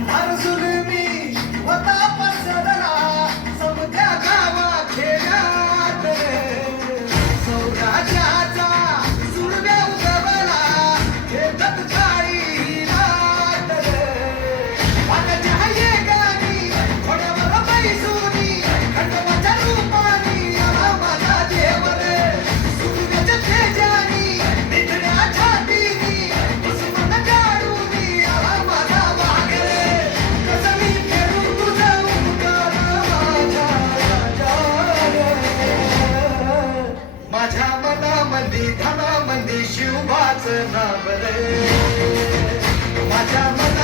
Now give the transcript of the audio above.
अंधार जुलमी होता पसरला समध्या गावा खेड्यात सौराज्याचा सुरव्या उगवला खेळत थाळी नाट वाटाच्या ये गाणी घोड्यावर बैसूनी खंडोबाच्या रूपानी आला माझा देव रे सुरव्याच्या तेजानी निधड्या छातीनी दुश्मन काढूनी आला माझा वाघ रे कसं मी फेडू तुझं उपकार माझ्या मनामध्ये धनामध्ये शिवबाचं नाव रे माझ्या मना